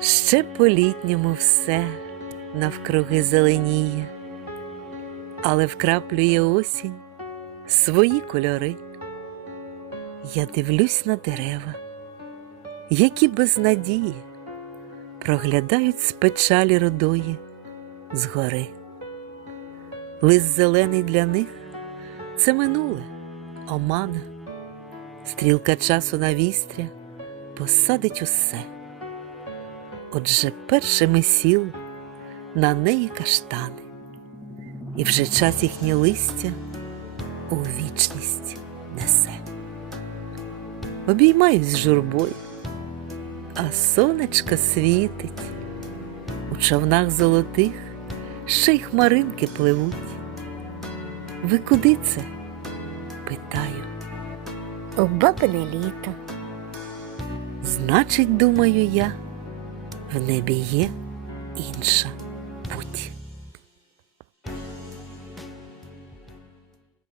Ще по-літньому все навкруги зеленіє, але вкраплює осінь свої кольори. Я дивлюсь на дерева, які без надії проглядають з печалі рудої згори. Лист зелений для них це минуле омана, стрілка часу на вістря посадить усе. Отже, першими сіл на неї каштани, і вже час їхнє листя у вічність несе. Обіймаюсь журбою, а сонечко світить, у човнах золотих ще й хмаринки пливуть. Ви куди це? питаю. У бабине літо. Значить, думаю я, в небі є інша.